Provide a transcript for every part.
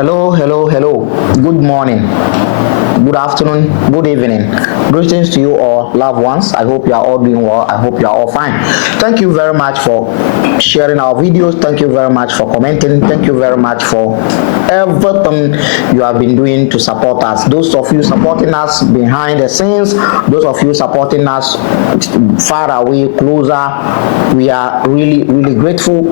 Hello, hello, hello. Good morning, good afternoon, good evening. Greetings to you all, loved ones. I hope you are all doing well. I hope you are all fine. Thank you very much for sharing our videos. Thank you very much for commenting. Thank you very much for everything you have been doing to support us. Those of you supporting us behind the scenes, those of you supporting us far away, closer, we are really, really grateful.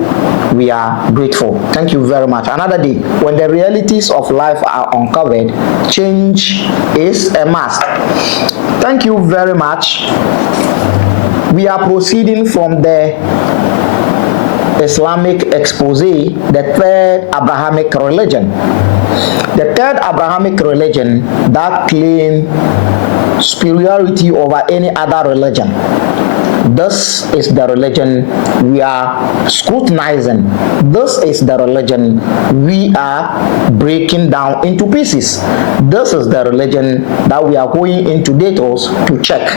We are grateful. Thank you very much. Another day, when the realities of life are uncovered, change is a must. Thank you very much. We are proceeding from the Islamic expose, the third Abrahamic religion. The third Abrahamic religion that claims superiority over any other religion. This is the religion we are scrutinizing. This is the religion we are breaking down into pieces. This is the religion that we are going into details to check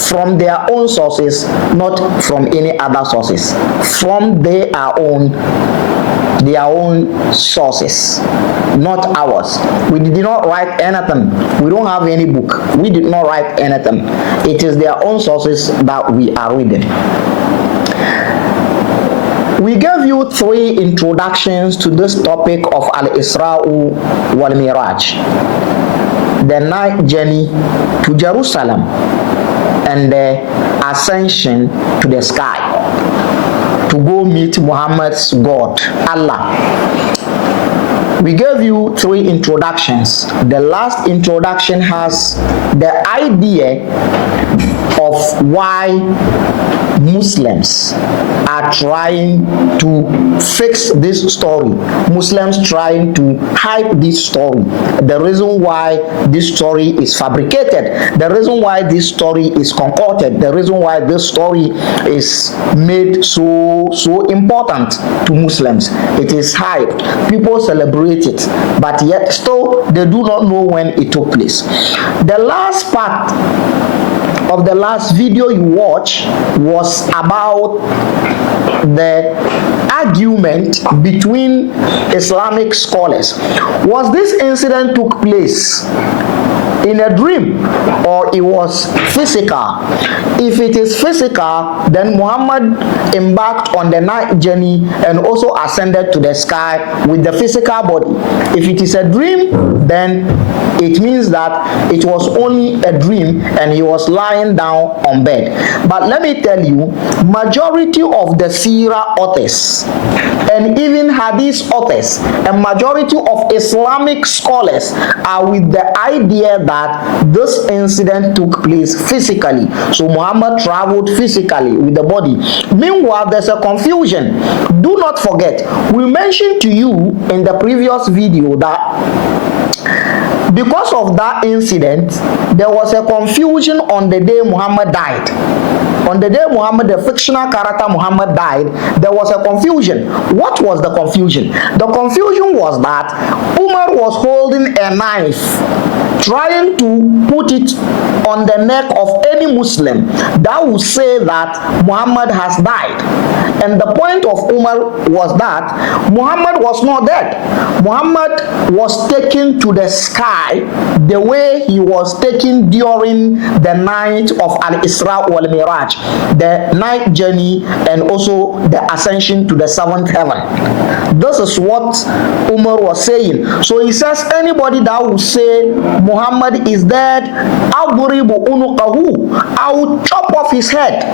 from their own sources, not from any other sources, from their own sources, not ours. We did not write anything. We don't have any book. We did not write anything. It is their own sources that we are reading. We gave you 3 introductions to this topic of Al-Isra'wal wal-Miraj, the night journey to Jerusalem and the ascension to the sky to go meet Muhammad's God, Allah. We gave you 3 introductions. The last introduction has the idea of why Muslims are trying to fix this story. Muslims trying to hype this story. The reason why this story is fabricated. The reason why this story is concocted. The reason why this story is made so important to Muslims. It is hyped. People celebrate it, but yet still they do not know when it took place. The last part of the last video you watched was about the argument between Islamic scholars. Was this incident took place in a dream or it was physical? If it is physical, then Muhammad embarked on the night journey and also ascended to the sky with the physical body. If it is a dream, then it means that it was only a dream and he was lying down on bed. But let me tell you, majority of the Sirah authors and even Hadith authors and majority of Islamic scholars are with the idea that this incident took place physically. So Muhammad traveled physically with the body. Meanwhile, there's a confusion. Do not forget, we mentioned to you in the previous video that because of that incident, there was a confusion on the day Muhammad died. On the day Muhammad, the fictional character Muhammad died, there was a confusion. What was the confusion? The confusion was that Umar was holding a knife, trying to put it on the neck of any Muslim that would say that Muhammad has died. And the point of Umar was that Muhammad was not dead. Muhammad was taken to the sky the way he was taken during the night of Al-Isra wal-Miraj, the night journey and also the ascension to the 7th heaven. This is what Umar was saying. So he says anybody that will say Muhammad is dead, I will chop off his head.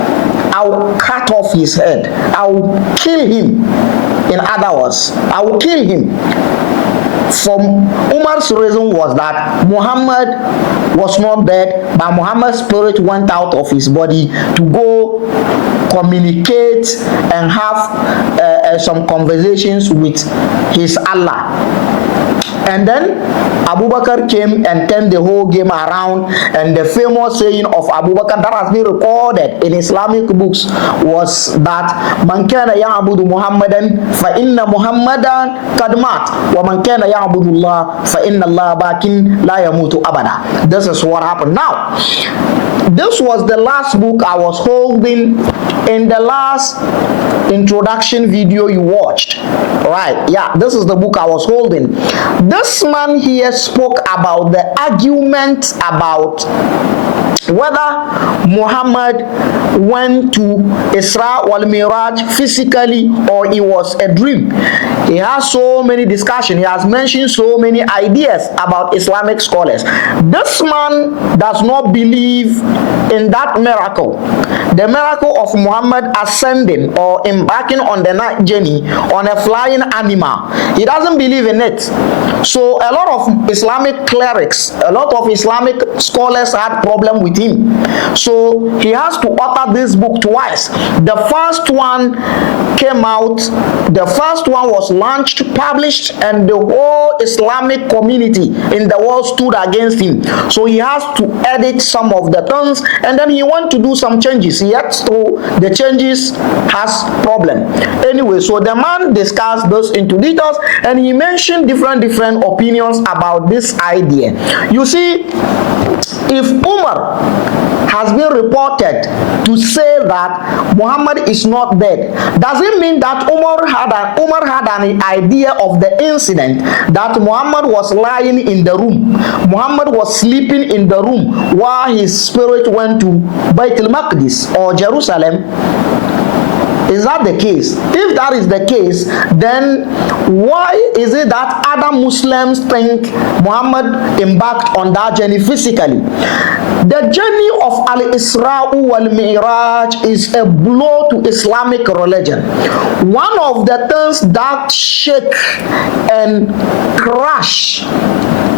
I will cut off his head. I will kill him. In other words, I will kill him. From Umar's reason was that Muhammad was not dead, but Muhammad's spirit went out of his body to go communicate and have some conversations with his Allah. And then Abu Bakr came and turned the whole game around, and the famous saying of Abu Bakr that has been recorded in Islamic books was that man kana ya'budu Muhammadan fa inna Muhammadan qad mat wa man kana ya'budu Allah fa inna Allah bakin la yamutu abada. This is what happened. Now, this was the last book I was holding in the last introduction video you watched, right? Yeah, this is the book I was holding. This man here spoke about the argument about whether Muhammad went to Isra'wal Miraj physically or it was a dream. He has so many discussions. He has mentioned so many ideas about Islamic scholars. This man does not believe in that miracle, the miracle of Muhammad ascending or embarking on the night journey on a flying animal. He doesn't believe in it. So a lot of Islamic clerics, a lot of Islamic scholars had problem with him. So he has to author this book twice. The first one came out, the first one was launched, published, and the whole Islamic community in the world stood against him. So he has to edit some of the things, and then he wants to do some changes. Yet so the changes has problem. Anyway, so the man discussed this into details, and he mentioned different opinions about this idea. You see, if Umar has been reported to say that Muhammad is not dead, does it mean that Umar had an idea of the incident that Muhammad was lying in the room, Muhammad was sleeping in the room while his spirit went to Baitul Maqdis or Jerusalem? Is that the case? If that is the case, then why is it that other Muslims think Muhammad embarked on that journey physically? The journey of Isra'wal Miraj is a blow to Islamic religion. One of the things that shake and crash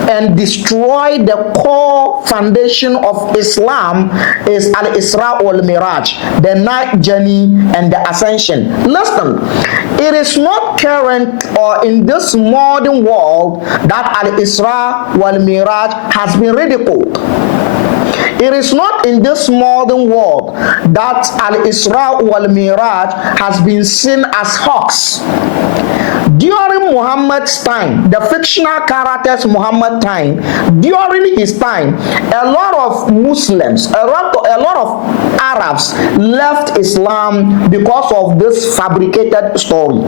and destroy the core foundation of Islam is Isra'wal Miraj, the night journey and the ascension. Listen, it is not current or in this modern world that Isra'wal Miraj has been ridiculed. It is not in this modern world that Isra'wal Miraj has been seen as hoax. During Muhammad's time, the fictional character's Muhammad time, during his time, a lot of Muslims, a lot of Arabs left Islam because of this fabricated story.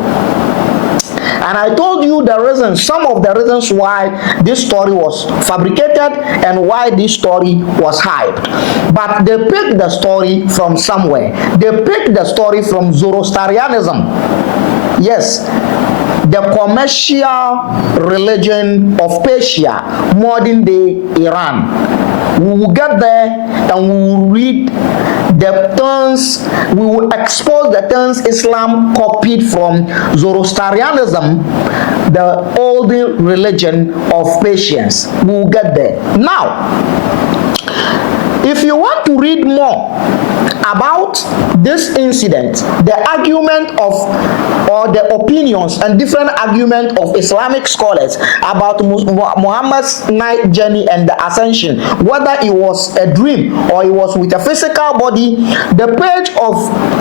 And I told you the reasons, some of the reasons why this story was fabricated and why this story was hyped. But they picked the story from somewhere. They picked the story from Zoroastrianism. Yes, the commercial religion of Persia, modern day Iran. We will get there and we will read the terms, we will expose the terms Islam copied from Zoroastrianism, the old religion of Persians. We will get there. Now, if you want to read more about this incident, the argument of or the opinions and different argument of Islamic scholars about Muhammad's night journey and the ascension, whether it was a dream or it was with a physical body, the page of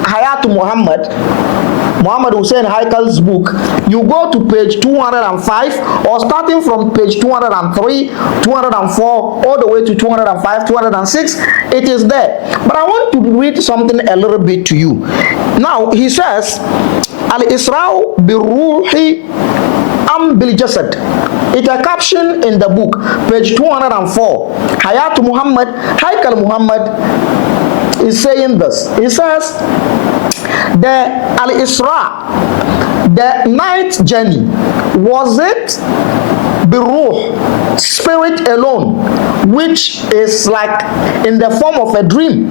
Hayat Muhammad Hussein Haikal's book, you go to page 205 or starting from page 203, 204, all the way to 205, 206, it is there. But I want to read something a little bit to you. Now, he says, Al-Isra'u bi-ruhi am bil-jasad. It's a caption in the book, page 204. Hayat Muhammad, Haikal Muhammad is saying this. He says, the Al-Isra, the night journey, was it Biruh, spirit alone, which is like in the form of a dream,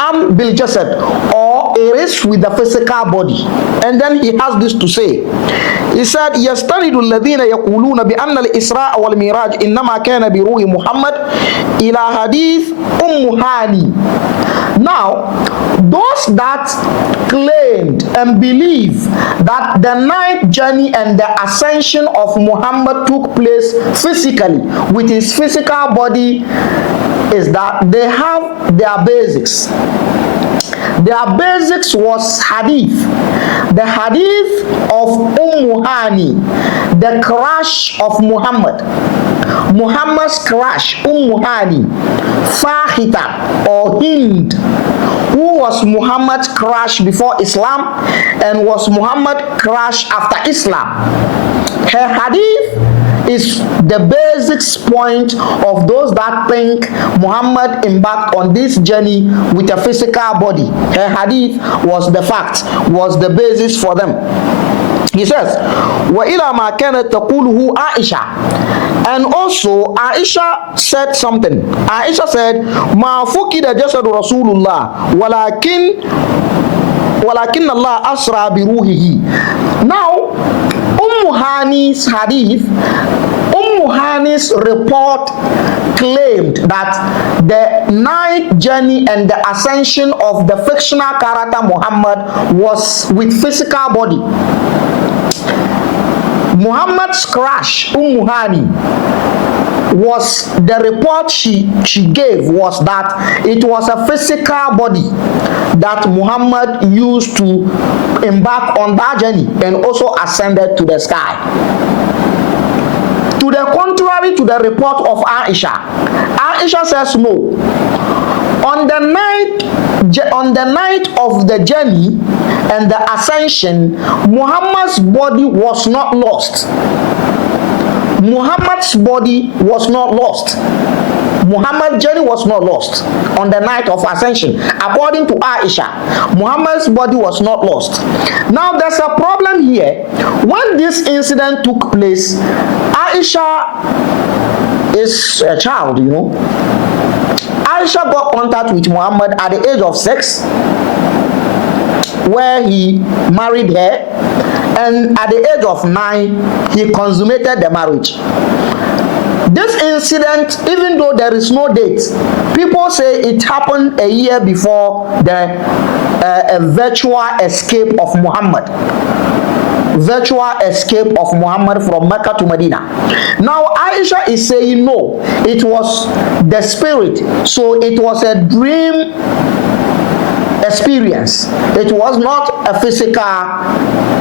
Am Bil Jasad, or it is with the physical body? And then he has this to say. He said, يستند الذين يقولون بأن الإسراء والميراج إنما كان بروح محمد إلى حديث هاني. Now, those that claimed and believe that the night journey and the ascension of Muhammad took place physically with his physical body is that they have their basics. Their basics was hadith. The hadith of Hani, the crash of Muhammad. Muhammad's crash, Hani, Fahita or Hind, Who was Muhammad crashed before Islam, and was Muhammad crashed after Islam? Her hadith is the basics point of those that think Muhammad embarked on this journey with a physical body. Her hadith was the fact, was the basis for them. He says, وَإِلَى مَا كَانَتْ تَقُولُهُ Aisha. And also Aisha said something. Aisha said, مَا فُكِدَ جَسَدُ رَسُولُ اللَّهِ وَلَكِنَّ اللَّهَ أَسْرَى بِرُوحِهِ. Now, Hani's hadith, Hani's report claimed that the night journey and the ascension of the fictional character Muhammad was with physical body. Muhammad's crash, Hani, was the report she gave was that it was a physical body that Muhammad used to embark on that journey and also ascended to the sky. To the contrary to the report of Aisha, Aisha says no. On the night of the journey and the ascension, Muhammad's body was not lost. Muhammad's body was not lost. Muhammad's journey was not lost on the night of ascension. According to Aisha, Muhammad's body was not lost. Now there's a problem here. When this incident took place, Aisha is a child, you know. Aisha got contact with Muhammad at the age of 6, where he married her, and at the age of 9, he consummated the marriage. This incident, even though there is no date, people say it happened a year before the virtual escape of Muhammad. Virtual escape of Muhammad from Mecca to Medina. Now Aisha is saying no, it was the spirit, so it was a dream experience. It was not a physical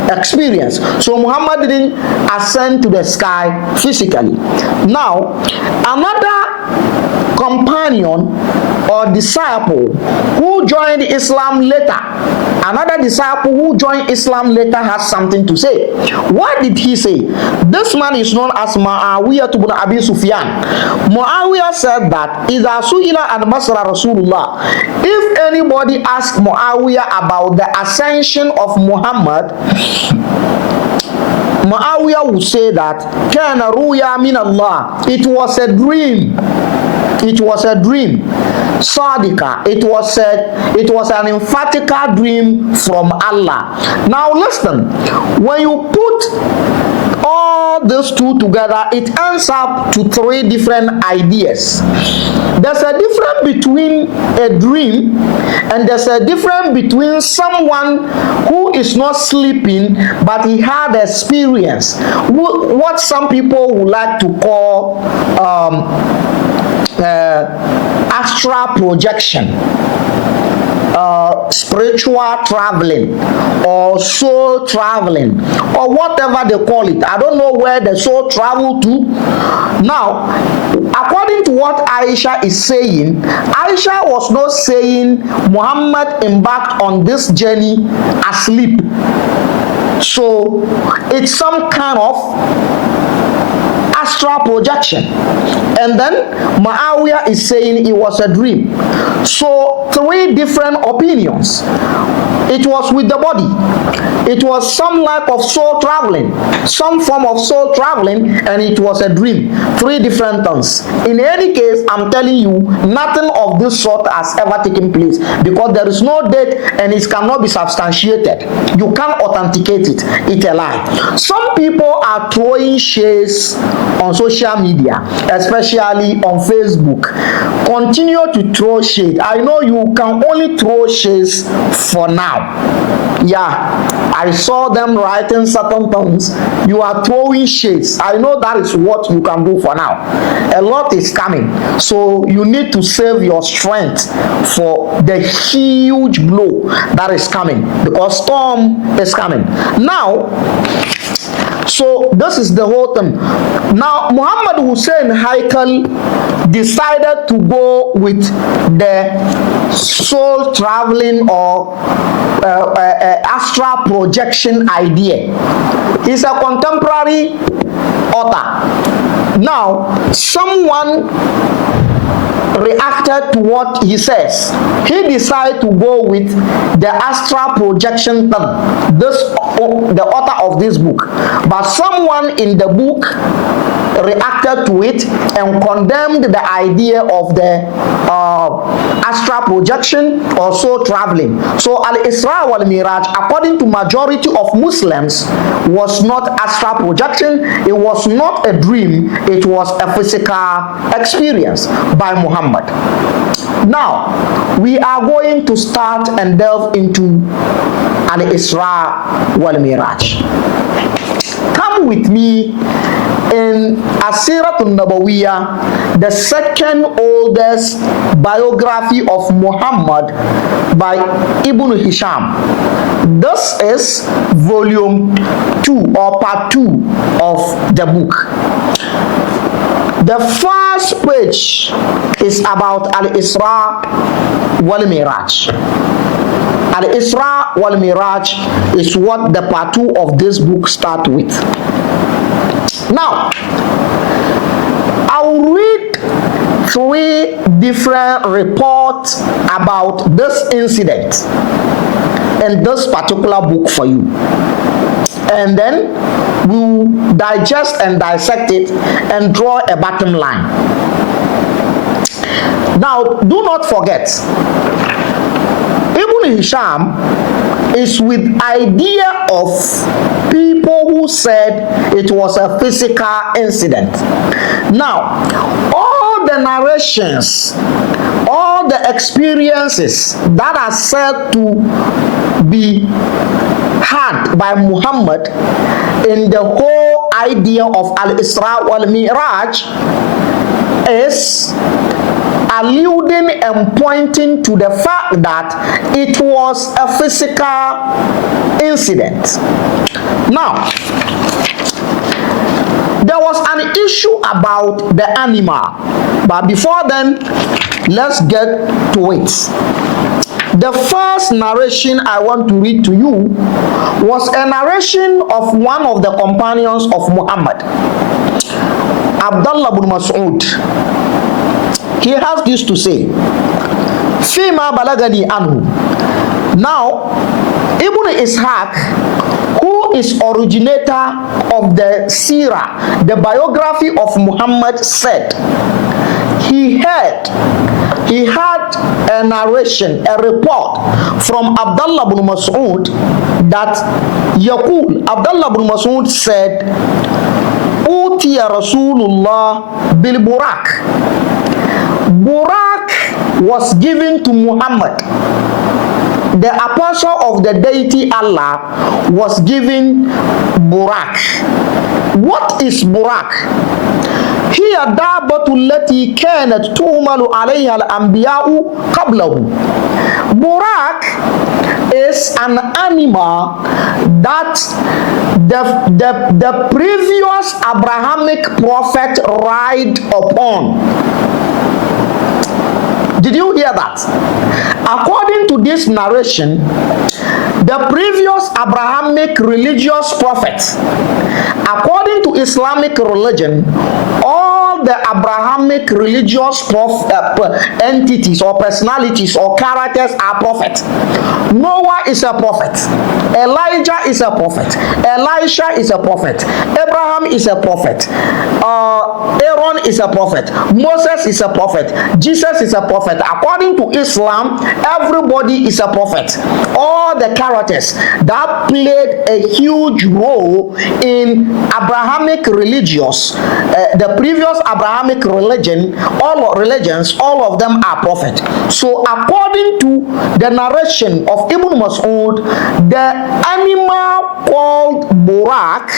experience. So Muhammad didn't ascend to the sky physically. Now, another companion or disciple who joined Islam later, has something to say. What did he say? This man is known as Muawiyah ibn Abi Sufyan. Muawiyah said that إِذَا سُئِلَ عَنْ مَسْرَ رَسُولُ اللَّهِ, if anybody asks Muawiyah about the ascension of Muhammad, Muawiyah would say that كَانَ رُؤْيَا مِنَ اللَّهِ, it was a dream. It was a dream. Sadiqa, it was an emphatical dream from Allah. Now listen, when you put all these two together, it ends up to 3 different ideas. There's a difference between a dream, and there's a difference between someone who is not sleeping but he had experience, what some people would like to call astral projection, spiritual traveling, or soul traveling, or whatever they call it. I don't know where the soul traveled to. Now, according to what Aisha is saying, Aisha was not saying Muhammad embarked on this journey asleep. So it's some kind of astral projection. And then Muawiyah is saying it was a dream. So 3 different opinions. It was with the body. It was some type of soul traveling, some form of soul traveling, and it was a dream. 3 different things. In any case, I'm telling you, nothing of this sort has ever taken place, because there is no date and it cannot be substantiated. You can't authenticate it. It's a lie. Some people are throwing shades on social media, especially on Facebook. Continue to throw shade. I know you can only throw shades for now. Yeah, I saw them writing certain things. You are throwing shades. I know that is what you can do for now. A lot is coming, so you need to save your strength for the huge blow that is coming, because storm is coming. Now, So this is the whole thing. Now Muhammad Hussein Haikal decided to go with the soul traveling or astral projection idea. He's a contemporary author. Now someone reacted to what he says. He decided to go with the astral projection thing, the author of this book. But someone in the book reacted to it and condemned the idea of the astral projection or soul traveling. So Al-Isra'wal Miraj, according to majority of Muslims, was not astral projection. It was not a dream. It was a physical experience by Muhammad. Now, we are going to start and delve into Al-Isra wal-Miraj. Come with me in As-Siratul Nabawiyah, the second oldest biography of Muhammad by Ibn Hisham. This is volume 2 or part 2 of the book. The first page is about Al-Isra wal-Miraj. Al-Isra wal-Miraj is what the part 2 of this book starts with. Now, I'll read 3 different reports about this incident in this particular book for you. And then we'll digest and dissect it and draw a bottom line. Now, do not forget, Ibn Hisham is with idea of people who said it was a physical incident. Now, all the narrations, all the experiences that are said to be had by Muhammad in the whole idea of Al-Isra wal-Miraj is alluding and pointing to the fact that it was a physical incident. Now, there was an issue about the animal, but before then, let's get to it. The first narration I want to read to you was a narration of one of the companions of Muhammad, Abdullah ibn Mas'ud. He has this to say, Fima balagani anhu. Now, Ibn Ishaq, who is originator of the Sirah, the biography of Muhammad, said he had a narration, a report from Abdullah ibn Mas'ud that Yaqul, Abdullah ibn Mas'ud said, Utiya Rasulullah bil Borak. Borak was given to Muhammad. The apostle of the deity Allah was given Borak. What is Borak? هي الدابة التي كانت تُعْمَلُ عليها الأنبياء قبله. Borak is an animal that the previous Abrahamic prophet ride upon. Did you hear that? According to this narration, the previous Abrahamic religious prophets, according to Islamic religion, all the Abrahamic religious entities or personalities or characters are prophets. Noah is a prophet. Elijah is a prophet. Elisha is a prophet. Abraham is a prophet. Aaron is a prophet. Moses is a prophet. Jesus is a prophet. According to Islam, everybody is a prophet. All the characters that played a huge role in Abrahamic religious, the previous Abrahamic religion, all religions, all of them are prophet. So according to the narration of Ibn Mas'ud, the animal called Borak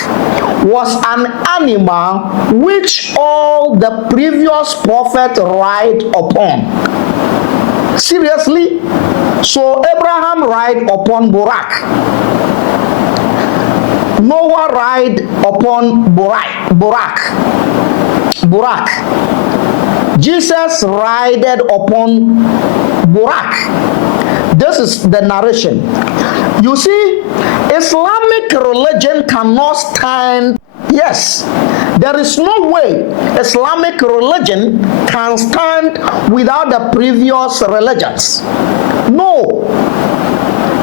was an animal which all the previous prophet ride upon. Noah ride upon Borak. Jesus rided upon Borak. This is the narration. You see, Islamic religion cannot stand. Yes, there is no way Islamic religion can stand without the previous religions. No.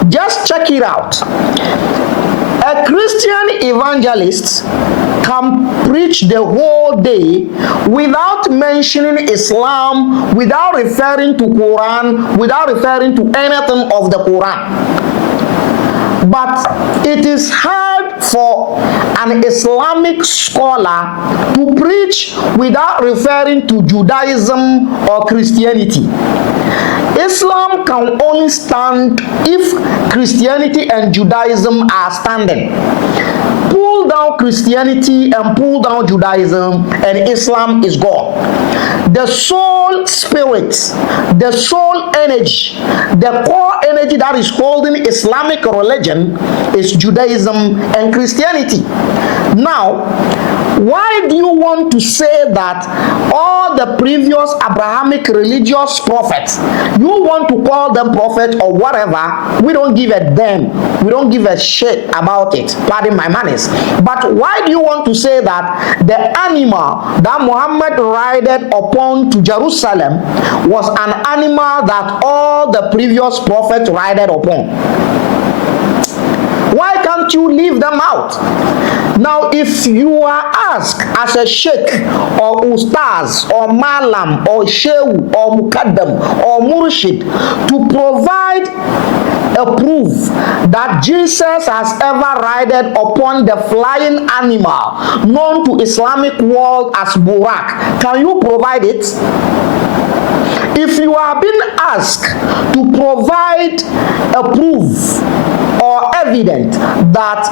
Just check it out. A Christian evangelist can preach the whole day without mentioning Islam, without referring to Quran, without referring to anything of the Quran. But it is hard for an Islamic scholar to preach without referring to Judaism or Christianity. Islam can only stand if Christianity and Judaism are standing. Pull down Christianity and pull down Judaism, and Islam is gone. The soul spirit, the soul energy, the core energy that is holding Islamic religion is Judaism and Christianity. Now, why do you want to say that all the previous Abrahamic religious prophets, you want to call them prophet or whatever? We don't give a damn. We don't give a shit about it. Pardon my manners. But why do you want to say that the animal that Muhammad rided upon to Jerusalem was an animal that all the previous prophets rided upon? Why can't you leave them out? Now, if you are asked as a sheikh or ustaz or malam or shehu or mukaddam or murshid to provide a proof that Jesus has ever ridden upon the flying animal known to Islamic world as Borak, can you provide it? If you are being asked to provide a proof or evidence that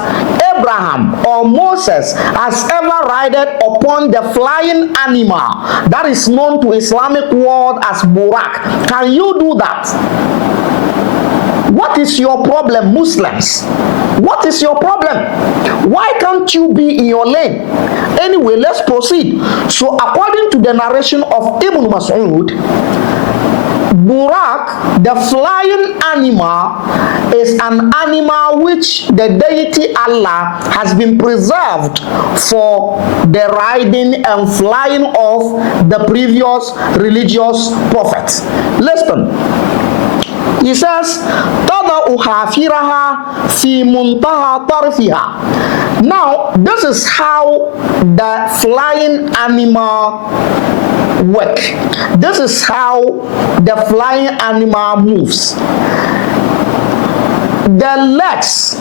Abraham or Moses has ever ridden upon the flying animal that is known to Islamic world as Borak, can you do that? What is your problem, Muslims? What is your problem? Why can't you be in your lane? Anyway, let's proceed. So according to the narration of Ibn Mas'ud, Borak, the flying animal, is an animal which the deity Allah has been preserved for the riding and flying of the previous religious prophets. Listen. He says, now, this is how the flying animal work. This is how the flying animal moves. The legs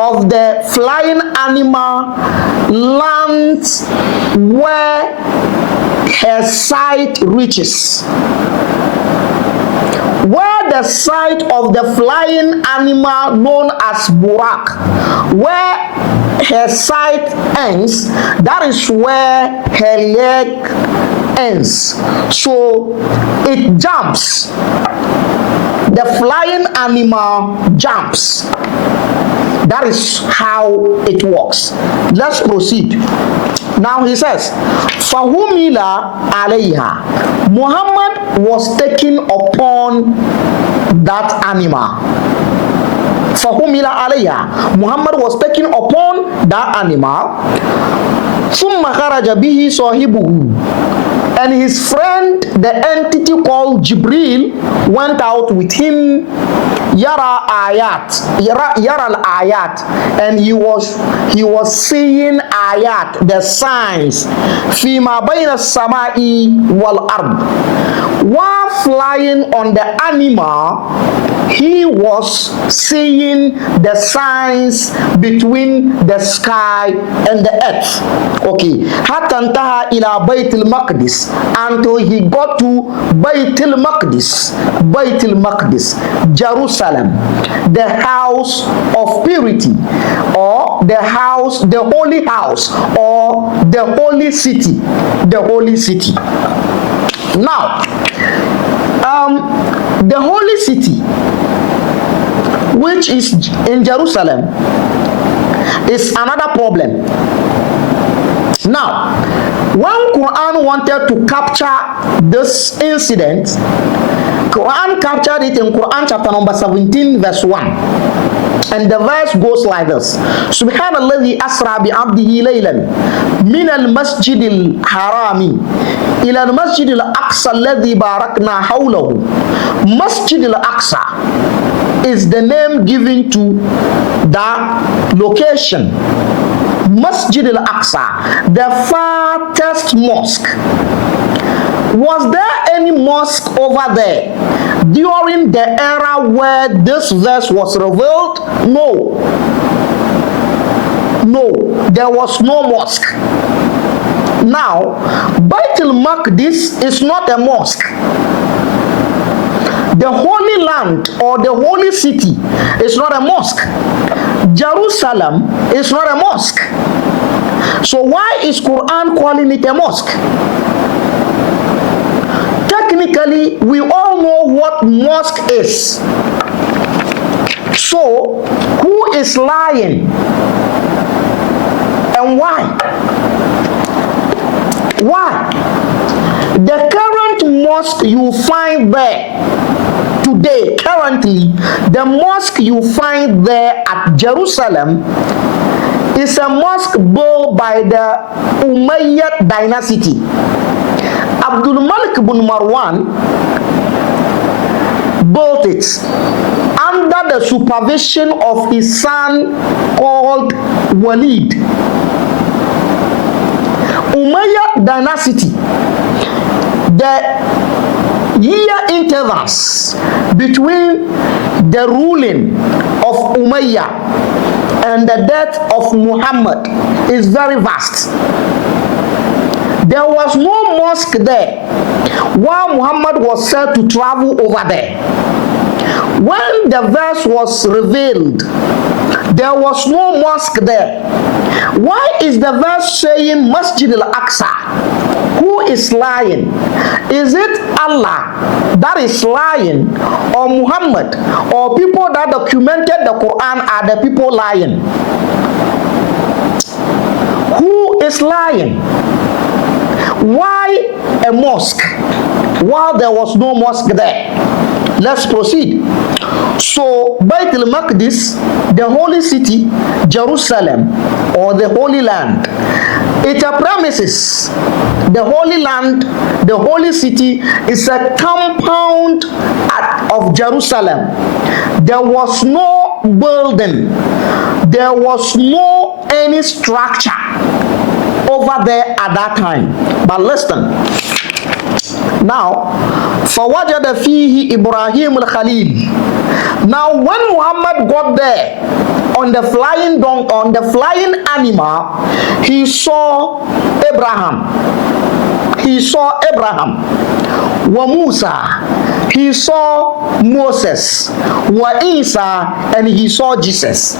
of the flying animal lands where her sight reaches. Where the sight of the flying animal known as Borak, where her sight ends, that is where her leg ends. So it jumps. The flying animal jumps. That is how it works. Let's proceed. Now he says, Fahumila alayha. Muhammad was taken upon that animal. Fahumila alayha. Muhammad was taken upon that animal. Thumma kharaja bihi sahibuhu. And his friend, the entity called Jibril, went out with him. Yara al-ayat, and he was seeing ayat, the signs, fima bayna samai wal ard. While flying on the animal, he was seeing the signs between the sky and the earth. Okay, hatta intaha ila Baytul Maqdis, until he got to Baytul Maqdis, Jerusalem, the house of purity, or the holy house, or the holy city, Now, the holy city, which is in Jerusalem, is another problem. Now, when Quran wanted to capture this incident, Quran captured it in Quran chapter number 17 verse 1. And the verse goes like this: Subhanalladhi asra bi abdihi laylan min al-masjid al-harami ila al-masjid al-aqsa alladhi barakna hawlahu. Masjid al-Aqsa is the name given to the location. Masjid al-Aqsa, the farthest mosque. Was there any mosque over there during the era where this verse was revealed? No. No, there was no mosque. Now, Bait al-Maqdis is not a mosque. The Holy Land or the Holy City is not a mosque. Jerusalem is not a mosque. So why is Quran calling it a mosque? Technically, we all know what mosque is. So, who is lying? And why? Why? The current mosque you find there today, currently, the mosque you find there at Jerusalem is a mosque built by the Umayyad dynasty. Abdul Malik ibn Marwan built it under the supervision of his son called Walid. Umayyad dynasty, the year intervals between the ruling of Umayyah and the death of Muhammad is very vast. There was no mosque there while Muhammad was said to travel over there. When the verse was revealed, there was no mosque there. Why is the verse saying Masjid al-Aqsa? Who is lying? Is it Allah that is lying, or Muhammad, or people that documented the Quran are the people lying? Who is lying? Why a mosque while there was no mosque there? Let's proceed. So, Bait al-Maqdis, the holy city, Jerusalem, or the Holy Land, it's a premises. The Holy Land, the holy city, is a compound of Jerusalem. There was no building. There was no any structure over there at that time. But listen. Now, فَوَجَدَ فِيهِ إِبْرَاهِيمُ الْخَلِيلِ. Now, when Muhammad got there on the flying animal, he saw Abraham. He saw Abraham. Wa Musa. He saw Moses. Wa Isa. And he saw Jesus.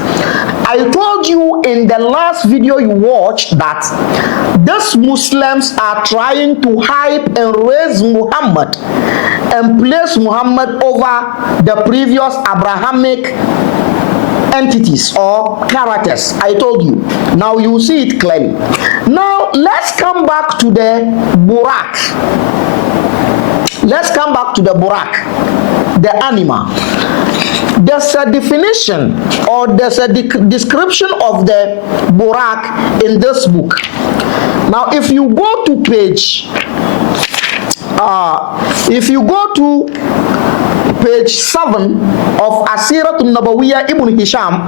I told you in the last video you watched that these Muslims are trying to hype and raise Muhammad and place Muhammad over the previous Abrahamic entities or characters. I told you. Now you see it clearly. Now let's come back to the Borak. Let's come back to the Borak, the animal. There's a definition or there's a description of the Borak in this book. Now if you go to page 7 of Asiratun Nabawiyya Ibn Hisham,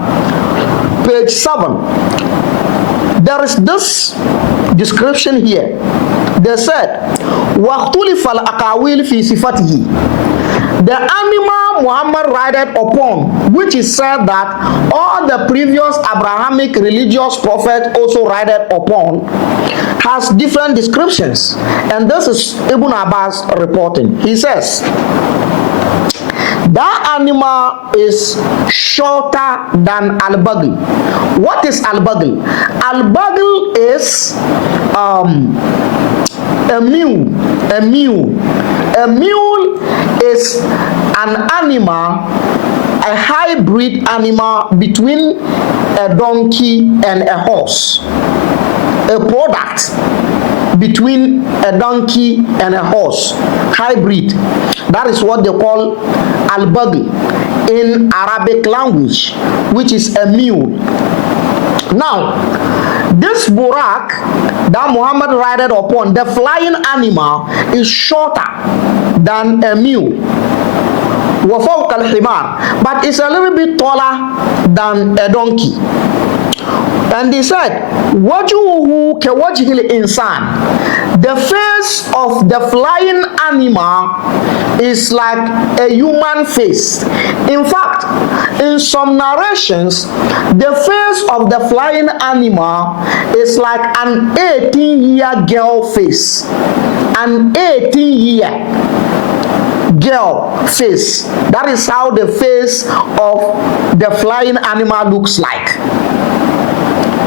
page 7, there is this description here. They said, وَاخْتُلِفَ الْأَقَاوِيلِ فِي صِفَتِهِ. The animal Muhammad rided upon, which is said that all the previous Abrahamic religious prophets also rided upon, has different descriptions. And this is Ibn Abbas reporting. He says, that animal is shorter than al-bagl. What is al-bagl? Al-bagl is a mule. A mule is an animal a hybrid animal between a donkey and a horse. A product between a donkey and a horse. Hybrid. That is what they call al-bagl in Arabic language, which is a mule. Now, this Borak that Muhammad rode upon, the flying animal, is shorter than a mule. وَفَوْقَ الْحِمَارِ, but it's a little bit taller than a donkey. And he said, وَجُهُ كَوَجْهِ الْإِنسَانِ, the face of the flying animal is like a human face. In fact, in some narrations, the face of the flying animal is like an 18-year girl face. An 18-year girl face. That is how the face of the flying animal looks like.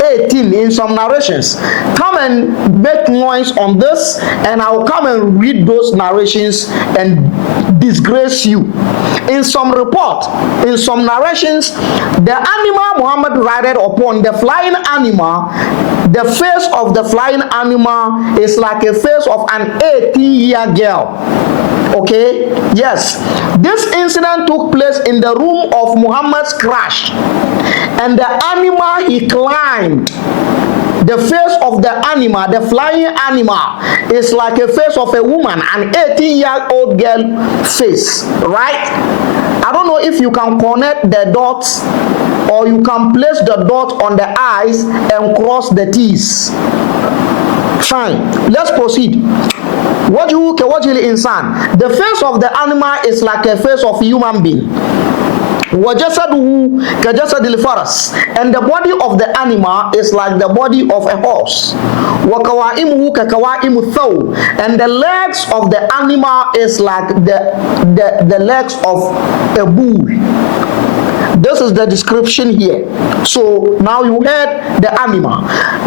18 in some narrations. Come and make noise on this, and I'll come and read those narrations and disgrace you. In some report, in some narrations, the animal Muhammad rode upon, the flying animal, the face of the flying animal is like a face of an 18-year girl. Okay, yes, this incident took place in the room of Muhammad's crash, and the animal he climbed, the face of the animal, the flying animal, is like a face of a woman, an 18-year-old girl face, right? I don't know if you can connect the dots, or you can place the dot on the eyes and cross the T's. Fine, let's proceed. The face of the animal is like a face of a human being. وَجَسَدُهُ كَجَسَدِ الْفَرَسِ, and the body of the animal is like the body of a horse. وَكَوَائِمُهُ كَكَوَائِمُ الثَّوْرِ, and the legs of the animal is like the legs of a bull. This is the description here. So now you heard the animal.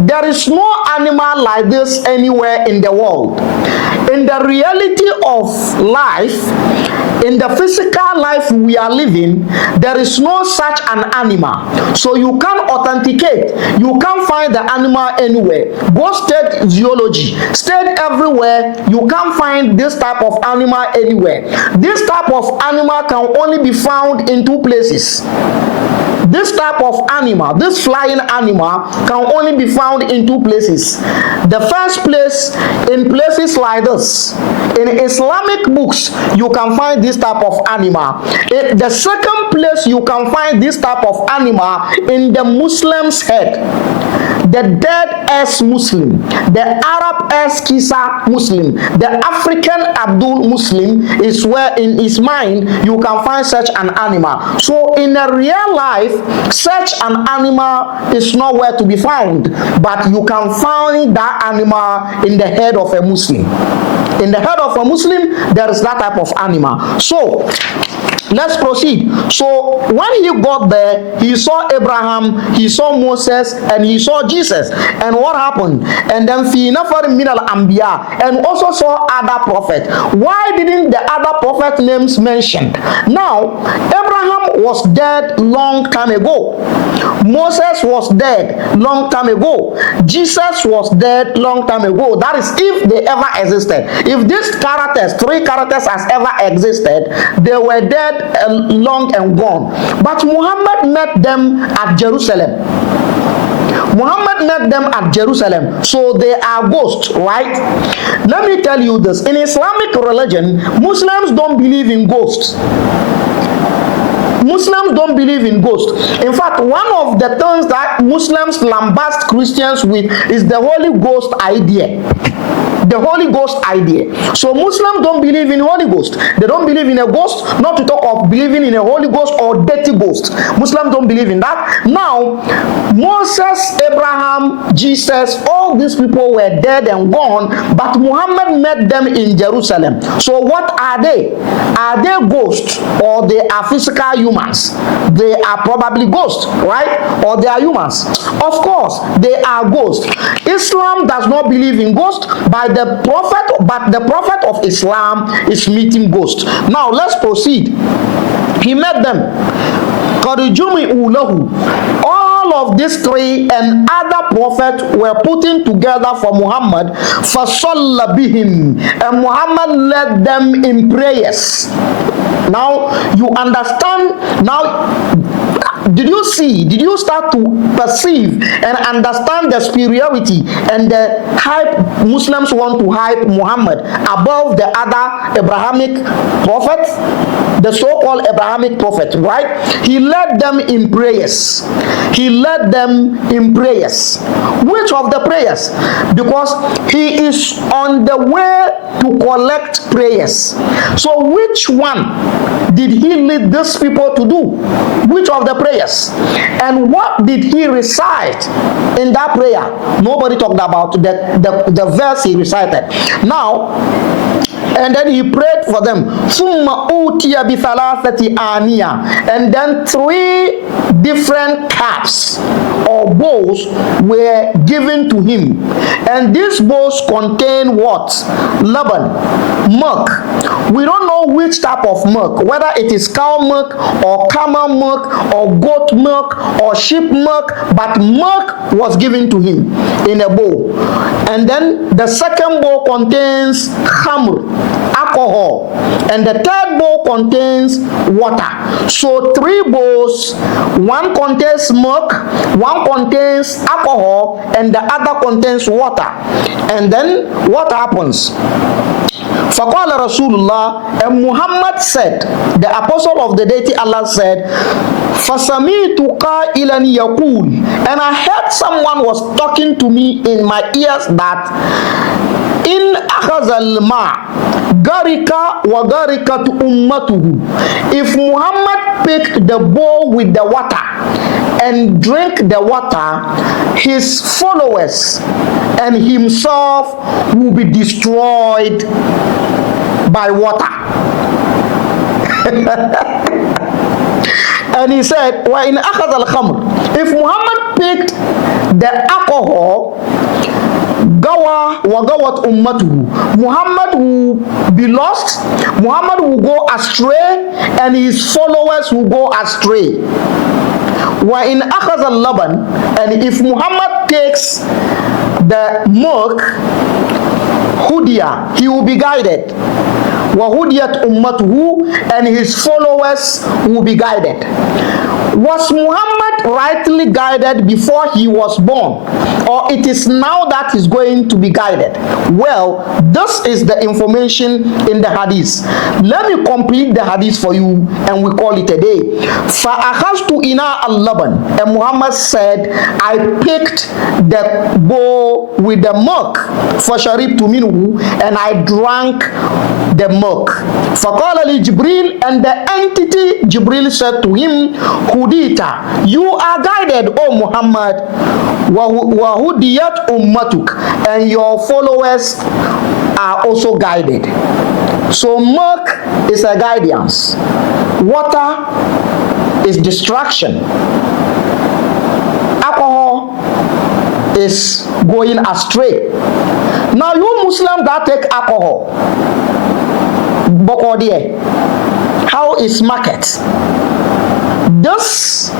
There is no animal like this anywhere in the world. In the reality of life, in the physical life we are living, there is no such an animal. So you can't authenticate. You can't find the animal anywhere. Go state zoology, state everywhere. You can't find this type of animal anywhere. This type of animal can only be found in two places. This type of animal, this flying animal, can only be found in two places. The first place, in places like this. In Islamic books, you can find this type of animal. The second place you can find this type of animal, in the Muslim's head. The dead-ass Muslim, the Arab-ass Kisa Muslim, the African Abdul Muslim is where in his mind you can find such an animal. So in a real life, such an animal is nowhere to be found, but you can find that animal in the head of a Muslim. In the head of a Muslim, there is that type of animal. So let's proceed. So when he got there, he saw Abraham, he saw Moses, and he saw Jesus. And what happened? And then fi nafar min al-anbiya, and also saw other prophets. Why didn't the other prophet names mentioned? Now, Abraham was dead long time ago. Moses was dead long time ago. Jesus was dead long time ago. That is, if they ever existed. If these characters, three characters, has ever existed, they were dead long and gone. But Muhammad met them at Jerusalem. Muhammad met them at Jerusalem, so they are ghosts, right? Let me tell you this. In Islamic religion, Muslims don't believe in ghosts. Muslims don't believe in ghosts. In fact, one of the things that Muslims lambast Christians with is the Holy Ghost idea. The Holy Ghost idea. So Muslims don't believe in Holy Ghost. They don't believe in a ghost, not to talk of believing in a Holy Ghost or dirty ghost. Muslims don't believe in that. Now, Moses, Abraham, Jesus, all these people were dead and gone, but Muhammad met them in Jerusalem. So what are they? Are they ghosts, or they are physical humans? They are probably ghosts, right? Or they are humans? Of course, they are ghosts. Islam does not believe in ghosts, but the prophet of Islam is meeting ghosts. Now let's proceed. He met them. All of these three and other prophets were putting together for Muhammad. فَصَلَّ بِهِمْ, and Muhammad led them in prayers. Now you understand. Now did you start to perceive and understand the superiority and the hype Muslims want to hype Muhammad above the other Abrahamic prophets, the so-called Abrahamic prophets, right? He led them in prayers. Which of the prayers? Because he is on the way to collect prayers. So which one did he lead these people to do? Which of the prayers? And what did he recite in that prayer? Nobody talked about the verse he recited. Now, and then he prayed for them. And then 3 different caps or bowls were given to him. And these bowls contain what? Laban, milk. We don't know which type of milk, whether it is cow milk or camel milk or goat milk or sheep milk, but milk was given to him in a bowl. And then the second bowl contains khamr, alcohol, and the third bowl contains water. So 3 bowls, one contains milk, one contains alcohol, and the other contains water. And then what happens? فَقَالَ رَسُولُ اللَّهِ, and Muhammad said, the apostle of the deity Allah said, فَسَمِيتُ قَائِلًا يَقُولُ, and I heard someone was talking to me in my ears that in أَخَذَ الْمَاءِ garika wa garikatu ummatuhu. If Muhammad picked the bowl with the water and drank the water, his followers and himself will be destroyed by water. And he said, wa in akhadha al-khamr, if Muhammad picked the alcohol, gawa wa gawat ummatuhu, Muhammad will be lost, Muhammad will go astray, and his followers will go astray. Wa in akhadha al-laban, and if Muhammad takes the milk, hudiya, he will be guided. Wa hudiyat ummatuhu, and his followers will be guided. Was Muhammad rightly guided before he was born, or it is now that he's going to be guided? Well, this is the information in the hadith. Let me complete the hadith for you, and we call it a day. فَأَخَذْتُ إِنَاءَ اللَّبَنِ, and Muhammad said, I picked the bowl with the milk, فَشَرِبْتُ مِنْهُ, and I drank the milk. فَقَالَ لِي Jibril, and the entity Jibril said to him, Hudita, you are guided, O Muhammad, wa hudiyat ummatuk, and your followers are also guided. So milk is a guidance, water is distraction, alcohol is going astray. Now you Muslims that take alcohol, how is market? This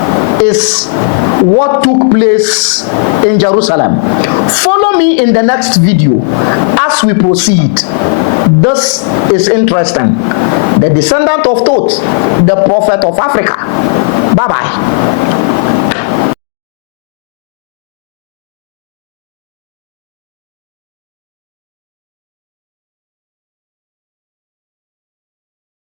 is what took place in Jerusalem. Follow me in the next video as we proceed. This is interesting. The descendant of Thoth, the prophet of Africa. Bye-bye.